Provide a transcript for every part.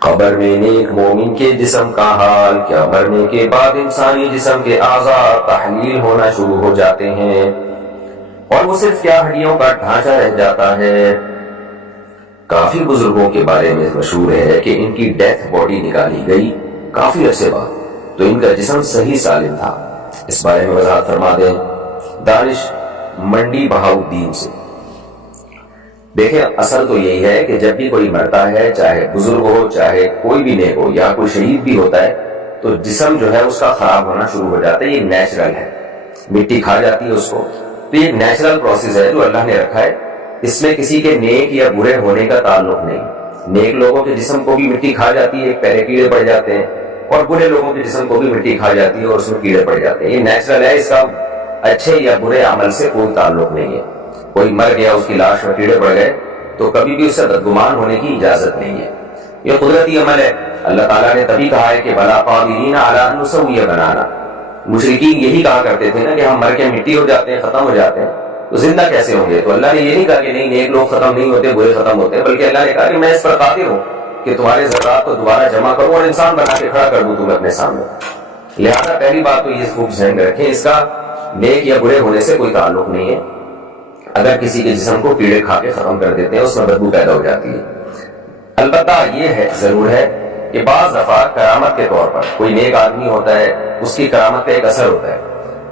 قبر میں نیک مومن کے جسم کا حال کیا، مرنے کے بعد انسانی جسم کے اعضاء تحلیل ہونا شروع ہو جاتے ہیں اور وہ صرف کیا ہڈیوں کا ڈھانچہ رہ جاتا ہے۔ کافی بزرگوں کے بارے میں مشہور ہے کہ ان کی ڈیتھ باڈی نکالی گئی کافی عرصے بعد تو ان کا جسم صحیح سالم تھا۔ اس بارے میں وضاحت فرما دیں دانش منڈی بہاؤالدین سے۔ دیکھیں اصل تو یہی ہے کہ جب بھی کوئی مرتا ہے، چاہے بزرگ ہو چاہے کوئی بھی نیک ہو یا کوئی شہید بھی ہوتا ہے، تو جسم جو ہے اس کا خراب ہونا شروع ہو جاتا ہے۔ یہ نیچرل ہے، مٹی کھا جاتی ہے اس کو، تو یہ نیچرل پروسیس ہے جو اللہ نے رکھا ہے۔ اس میں کسی کے نیک یا برے ہونے کا تعلق نہیں۔ نیک لوگوں کے جسم کو بھی مٹی کھا جاتی ہے، پہلے کیڑے پڑ جاتے ہیں، اور برے لوگوں کے جسم کو بھی مٹی کھا جاتی ہے اور اس میں کیڑے پڑ جاتے ہیں۔ یہ نیچرل ہے، اس کا اچھے یا برے عمل سے کوئی تعلق نہیں ہے۔ کوئی مر گیا، اس کی لاش میں کیڑے پڑ گئے تو کبھی بھی اس سے بدگمان ہونے کی اجازت نہیں ہے۔ یہ قدرتی عمل ہے۔ اللہ تعالیٰ نے تبھی کہا ہے کہ بلا قادرین علی ان نسوی بنانا۔ مشرکین یہی کہا کرتے تھے نا کہ ہم مر کے مٹی ہو جاتے ہیں، ختم ہو جاتے ہیں، تو زندہ کیسے ہوں گے؟ تو اللہ نے یہ نہیں کہا کہ نہیں نیک لوگ ختم نہیں ہوتے، برے ختم ہوتے ہیں، بلکہ اللہ نے کہا کہ میں اس پر قادر ہوں کہ تمہارے ذرات کو دوبارہ جمع کروں اور انسان بنا کے کھڑا کر دوں تمہیں اپنے سامنے۔ لہذا پہلی بات تو یہ خوب ذہن میں رکھیں، اس کا نیک یا برے ہونے سے کوئی تعلق نہیں ہے۔ اگر کسی کے جسم کو کیڑے کھا کے ختم کر دیتے ہیں، اس میں بدبو پیدا ہو جاتی ہے۔ البتہ یہ ہے ضرور ہے کہ بعض دفعہ کرامت کے طور پر کوئی نیک آدمی ہوتا ہے، اس کی کرامت کا ایک اثر ہوتا ہے۔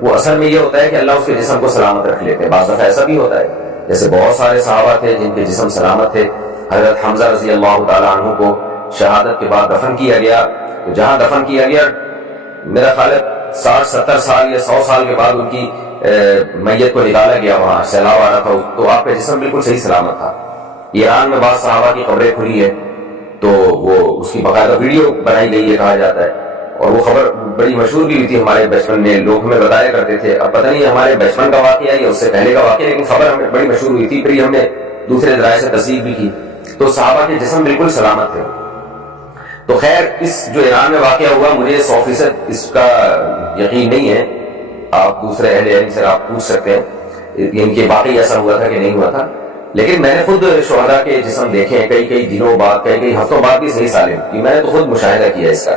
وہ اثر میں یہ ہوتا ہے کہ اللہ اس کے جسم کو سلامت رکھ لیتے ہیں۔ بعض دفعہ ایسا بھی ہوتا ہے، جیسے بہت سارے صحابہ تھے جن کے جسم سلامت تھے۔ حضرت حمزہ رضی اللہ تعالیٰ عنہ کو شہادت کے بعد دفن کیا گیا، تو جہاں دفن کیا گیا میرا خیال ہے 60-70 سال یا 100 سال کے بعد ان کی میت کو نکالا گیا، وہاں سیلاب آ رہا تھا، تو آپ کا جسم بالکل صحیح سلامت تھا۔ ایران میں بعض صحابہ کی قبریں کھلی ہے تو وہ اس کی باقاعدہ ویڈیو بنائی گئی ہے کہا جاتا ہے، اور وہ خبر بڑی مشہور بھی ہوئی تھی ہمارے بچپن میں، لوگ ہمیں بتایا کرتے تھے۔ اب پتہ نہیں ہمارے بچپن کا واقعہ ہے یا اس سے پہلے کا واقعہ، لیکن خبر ہمیں بڑی مشہور ہوئی تھی، پھر ہم نے دوسرے ذرائع سے تصدیق بھی کی، تو صحابہ کے جسم بالکل سلامت تھے۔ تو خیر اس جو ایران میں واقعہ ہوا، مجھے 100% اس کا یقین نہیں ہے، آپ دوسرے اہل علم سے آپ پوچھ سکتے ہیں ان کے واقعی ایسا ہوا تھا کہ نہیں ہوا تھا، لیکن میں نے خود شہداء کے جسم دیکھے ہیں کئی دنوں بعد، کئی ہفتوں بعد بھی صحیح سالم، میں نے تو خود مشاہدہ کیا اس کا۔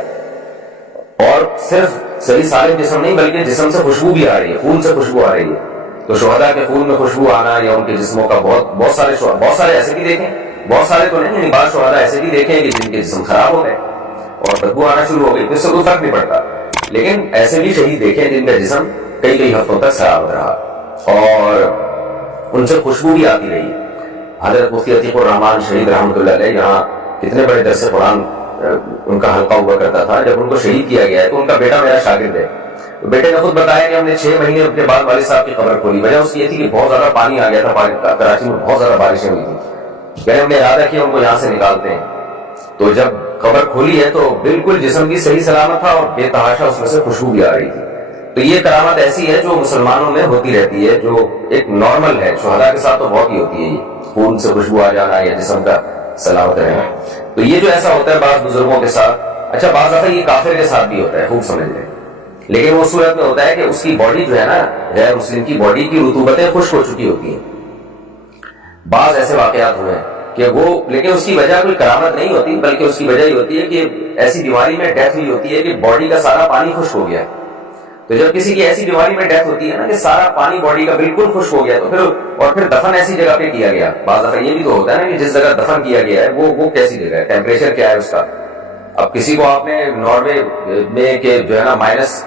اور صرف صحیح سالم جسم نہیں بلکہ جسم سے خوشبو بھی آ رہی ہے، خون سے خوشبو آ رہی ہے۔ تو شہداء کے خون میں خوشبو آنا یا ان کے جسموں کا بہت سارے ایسے بھی دیکھیں، بہت سارے تو نہیں، بعض شہداء ایسے بھی دیکھیں کہ جن کے جسم خراب ہو گئے اور بدبو آنا شروع ہو گئی، اس سے کوئی فرق نہیں پڑتا، لیکن ایسے بھی شہید دیکھیں جن کا جسم کئی ہفتوں تک خراب رہا اور ان سے خوشبو بھی آتی رہی۔ حضرت مفتی عتیق الرحمان شہید رحمۃ اللہ علیہ یہاں کتنے بڑے درس قرآن ان کا حلقہ ہوا کرتا تھا، جب ان کو شہید کیا گیا ہے تو ان کا بیٹا میرا شاگرد ہے، بیٹے نے خود بتایا کہ ہم نے 6 مہینے اپنے بعد والد صاحب کی قبر کھولی، وجہ اس کی یہ تھی کہ بہت زیادہ پانی آ گیا تھا، کراچی میں بہت زیادہ بارشیں ہوئی تھی، ہم نے ارادہ کیا ان کو یہاں سے نکالتے ہیں، تو جب قبر کھولی ہے تو بالکل جسم بھی صحیح سلامت تھا اور بے تحاشا اس میں سے خوشبو بھی آ رہی تھی۔ تو یہ کرامت ایسی ہے جو مسلمانوں میں ہوتی رہتی ہے، جو ایک نارمل ہے، شہداء کے ساتھ تو بہت ہی ہوتی ہے، یہ خون سے خوشبو آ جانا یا جسم کا سلامت رہنا۔ تو یہ جو ایسا ہوتا ہے بعض بزرگوں کے ساتھ، اچھا بعض دفعہ یہ کافر کے ساتھ بھی ہوتا ہے، خوب سمجھ لیں، لیکن وہ صورت میں ہوتا ہے کہ اس کی باڈی جو ہے نا، غیر مسلم کی باڈی کی رطوبتیں خشک ہو چکی ہوتی ہیں۔ بعض ایسے واقعات ہوئے ہیں کہ وہ، لیکن اس کی وجہ کوئی کرامت نہیں ہوتی، بلکہ اس کی وجہ یہ ہوتی ہے کہ ایسی بیماری میں ڈیتھ ہوئی ہوتی ہے کہ باڈی کا سارا پانی خشک ہو گیا۔ تو جب کسی کی ایسی بیماری میں ڈیتھ ہوتی ہے نا کہ سارا پانی باڈی کا بالکل خشک ہو گیا، تو پھر دفن ایسی جگہ پہ کیا گیا۔ بعض دفعہ یہ بھی تو ہوتا ہے نا کہ جس جگہ دفن کیا گیا ہے وہ کیسی جگہ ہے، ٹیمپریچر کیا ہے اس کا۔ اب کسی کو آپ نے ناروے میں کہ جو ہے نا -40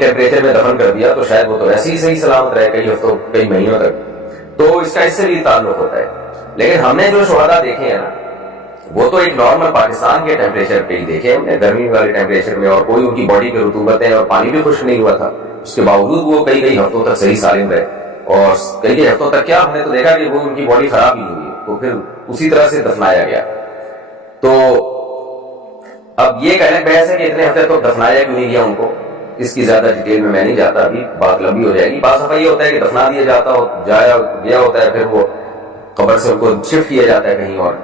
ٹیمپریچر میں دفن کر دیا تو شاید وہ تو ایسے ہی صحیح سلامت رہے کئی ہفتوں کئی مہینوں تک، تو اس کا اس سے بھی تعلق ہوتا ہے۔ لیکن ہم نے جو شہداء دیکھے ہیں نا وہ تو ایک نارمل پاکستان کے ٹیمپریچر پہ ہی دیکھے ہم نے، گرمی والے ٹیمپریچر میں، اور کوئی ان کی باڈی کی رطوبتیں اور پانی بھی خشک نہیں ہوا تھا، اس کے باوجود وہ کئی ہفتوں تک صحیح سالم رہے، اور کئی ہفتوں تک کیا ہم نے تو دیکھا کہ وہ ان کی باڈی خراب ہی ہوئی، تو پھر اسی طرح سے دفنایا گیا۔ تو اب یہ کہنے بحث ہے کہ اتنے ہفتے تو دفنایا کیوں نہیں گیا ان کو، اس کی زیادہ ڈیٹیل میں نہیں جاتا، ابھی بات لمبی ہو جائے گی۔ بعض دفعہ یہ ہوتا ہے کہ دفنا دیا جاتا ہو، گیا ہوتا ہے، پھر وہ قبر سے ان کو شفٹ کیا جاتا ہے کہیں اور،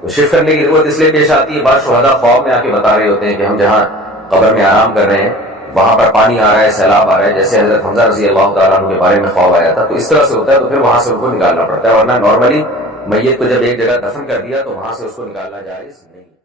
تو شفٹ کرنے کی ضرورت اس لیے پیش آتی ہے، بعض شہداء خواب میں آ کے بتا رہے ہوتے ہیں کہ ہم جہاں قبر میں آرام کر رہے ہیں وہاں پر پانی آ رہا ہے، سیلاب آ رہا ہے، جیسے حضرت حمزہ رضی اللہ تعالیٰ عنہ کے بارے میں خواب آیا تھا، تو اس طرح سے ہوتا ہے، تو پھر وہاں سے ان کو نکالنا پڑتا ہے، ورنہ نارملی میت کو جب ایک جگہ دفن کر دیا تو وہاں سے اس کو نکالنا جائز نہیں۔